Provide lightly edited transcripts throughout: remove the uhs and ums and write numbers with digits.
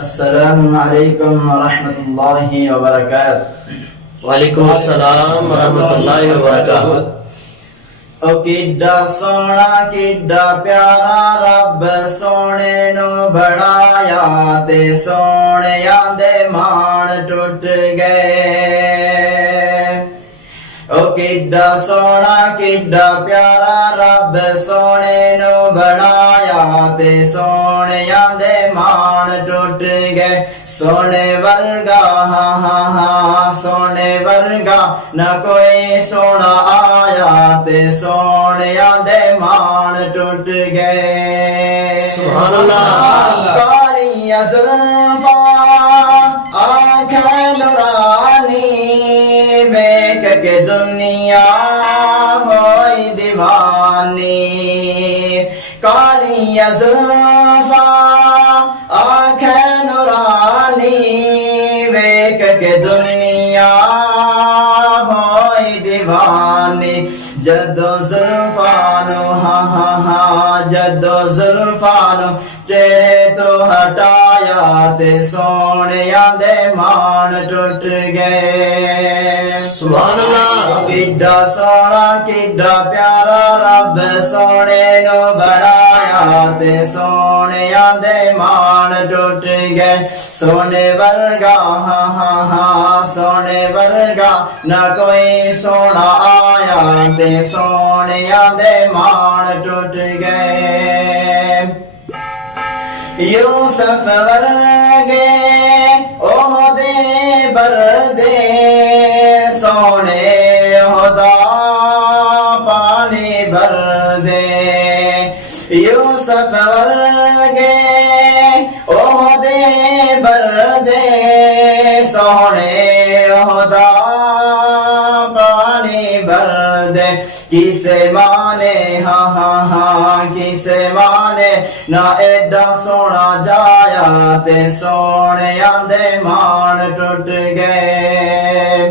Assalamualaikum warahmatullahi wabarakatuh. Waalaikumsalam warahmatullahi wabarakatuh. ओ किड्डा सोना किड्डा प्यारा रब सोने नु बनाया ते सोनिया दे मान टूट गए। ओ किड्डा सोना किड्डा प्यारा रब सोने नु बनाया ते सोनिया दे मान टूट गए। सोने वर्गा हा हा हा सोने वर्गा न कोई सोना आया ते सोनिया दे मान टूट गए। सुभान अल्लाह। कालिया जुल्फा आँखें नुरानी वेख के दुनिया होई दीवानी। कालिया जुल्फा आँखें नुरानी वेख के दुनिया होई दीवानी। जदो जुल्फानो हा हा हा जदो जुल्फानो चेहरे तो हटाया ते सोनिया दे मान टूट गए। सुभान अल्लाह। किड्डा सोना किड्डा प्यारा रब सोने नु बनाया ते सोनिया दे मान टूट गए। सोने वर्गा हा हा हा सोने वर्गा न कोई सोना आया ते सोनिया दे मान टूट गए। यूसुफ वर्गे ओहदे बरदे सोने ओहदा पानी भर दे। यूसुफ वर्गे ओहदे बरदे सोने ओहदा पानी भर दे। किसे माने हा हा हा किसे माने ना एडा सोना जाया ते सोनिया दे मान टूट गए।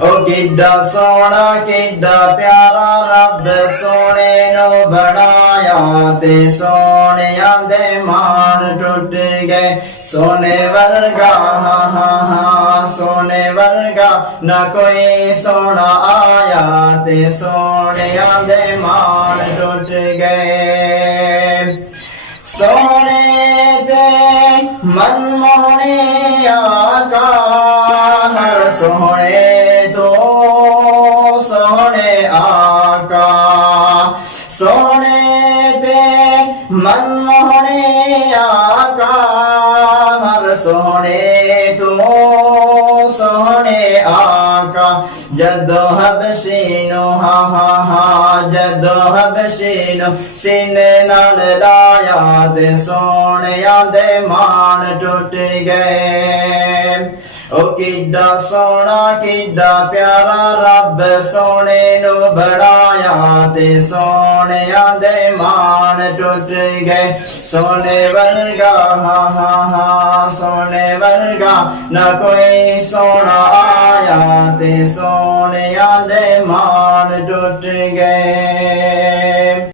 ओ किड्डा सोना किड्डा प्यारा रब सोने नु बनाया ते सोनिया दे मान टूट गए। सोने वर्गा हा हा हा सोने वर्गा न कोई सोना आया ते सोनिया दे मान टूट गए। सोने दे मनमोहने आका हर सोने तो सोने आका। सोने दे मनमोहने आका हर सोने तो सोने आका। जदो हबशीनो हा हा हा जदो हबशीनो सीने नाल लाया ते सोनिया दे मान टूट गए। ओ किड्डा सोना किड्डा प्यारा रब सोने नु बनाया ते सोनिया दे मान टूट गए। सोने वर्गा हा हा हा सोने वर्गा न कोई सोना आया ते सोनिया दे मान